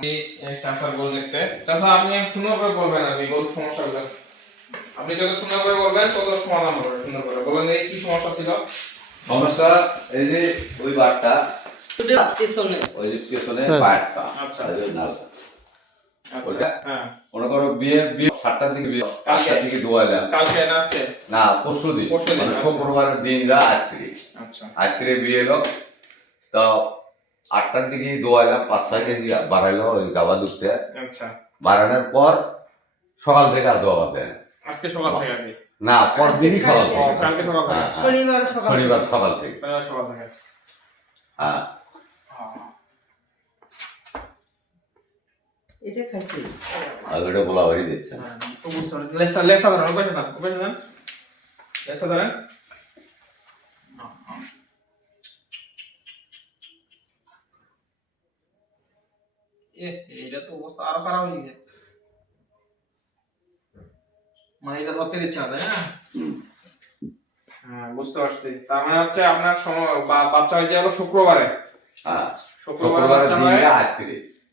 আপনি চাচার গরু দেখতে। চাচা আপনি সুন্দর করে বলবেন আর কি সমস্যাগুলো আপনি যত সুন্দর করে বলবেন তত সমাধান হবে সুন্দর করে। বলবেন এই কি সমস্যা ছিল? সমস্যা এই যে ওই বারটা। পিছনে। ওই যে বারটা। আচ্ছা। আচ্ছা ওটা? হ্যাঁ। মনে করো বিয়ে বিয়ে সাতটার দিকে বিয়ে। কালকে? দিকে ডুয়াইলাম কালকে না আজকে? না পরশু দিন। মানে আচ্ছা। দিন যা আটত্রিশ। আচ্ছা। আটত্রিশ বিয়ে এলো। তো আটটার দিকে দোয়াইলাম পাঁচ ছয় কেজি বাড়াইলো ওই গাবা দুধতে আচ্ছা। বাড়ানোর পর সকাল থেকে আর দোয়া দেয় আজকে সকাল থেকে না পর দিনই সকাল থেকে। কালকে সকাল থেকে। হ্যাঁ, হ্যাঁ। শনিবার সকাল শনিবার সকাল থেকে। সকাল থেকে। হ্যাঁ। এটা খাইছি। আর ওটা দিচ্ছে। হ্যাঁ, পারছি লেজটা লেজটা ধরেন। লেজটা ধরেন। এইটা তো অবস্থা আরও খারাপ মানে এটা ধরতে দিচ্ছে না তাই না? হ্যাঁ বুঝতে পারছি। তার মানে হচ্ছে আপনার বাচ্চা হয়েছে শুক্রবারে। হ্যাঁ শুক্রবারে বাচ্চা হয়।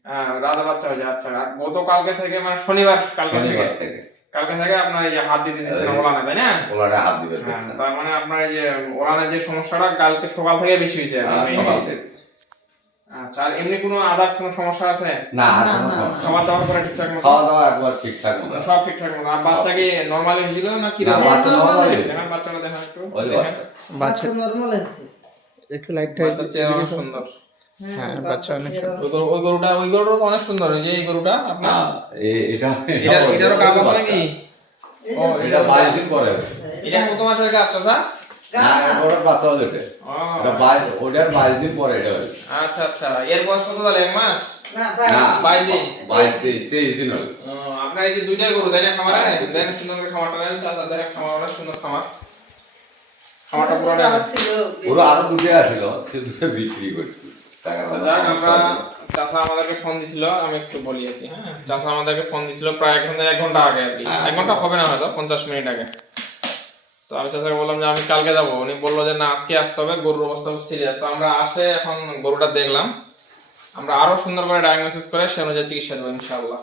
হ্যাঁ রাতে বাচ্চা আচ্ছা। গতকালকে থেকে মানে শনিবার কালকে থেকে। কালকে থেকে আপনার এই যে হাত দিতে দিচ্ছেন ওলানে তাই না? ওলারে হাত দিবে হ্যাঁ, তার মানে আপনার এই যে ওলানের যে সমস্যাটা কালকে সকাল থেকে বেশি হয়েছে। হ্যাঁ, সকাল থেকে। আচ্ছা আর এমনি কোনো আদার্স কোনো সমস্যা আছে? না আর কোনো সমস্যা খাওয়া দাওয়া করে ঠিকঠাক মতো? খাওয়া দাওয়া একবার ঠিকঠাক মতো। সব ঠিকঠাক মতো। আর বাচ্চা কি নর্মালি হয়েছিল না কি রকম? বাচ্চা হয়েছে। দেখেন বাচ্চাটা দেখেন একটু। ওই বাচ্চা। নরমাল আছে একটু লাইটটা চেহারা অনেক সুন্দর। হ্যাঁ, বাচ্চা অনেক সুন্দর। ওই গরু- গরুটা ওই গরুটা অনেক সুন্দর। ওই যে এই গরুটা আপনার? হ্যাঁ, এটা এটা এটারও আছে নাকি? ও এটা বাইশ দিন পরে। এটা কত মাসের চাচা? না, এটা বাচ্চা হবে এটা। বাইশ- ওটার বাইশ দিন পরে এটা হবে। আচ্ছা আচ্ছা। এর বয়স কত তাহলে? এক মাস? না না, বাইশ দিন। বাইশ দিন, তেইশ দিন হবে। আপনার এই যে দুইটাই গরু তাই না খামারে? দেখেন সুন্দর করে খামারটা দেখেন চাচা দেখেন খামার অনেক সুন্দর খামার। খামারটা পুরো ওরা আরও দুটো আছিল সে দুটো বিক্রি করছি। টাকা আচ্ছা, যাক আমরা চাচা আমাদেরকে ফোন দিছিল আমি একটু বলি আর কি হ্যাঁ। চাচা আমাদেরকে ফোন দিছিল প্রায় এক ঘণ্টা আগে আর কি। হ্যাঁ। এক ঘণ্টা হবে না হয়তো পঞ্চাশ মিনিট আগে। তো আমি চাচাকে বললাম যে, আমি কালকে যাব। উনি বলল যে, না, আজকে আসতে হবে। গরুর অবস্থা খুব সিরিয়াস তো আমরা আসে, এখন গরুটা দেখলাম। আমরা আরও সুন্দর করে ডায়াগনোসিস করে সে অনুযায়ী চিকিৎসা দেবো ইনশাআল্লাহ।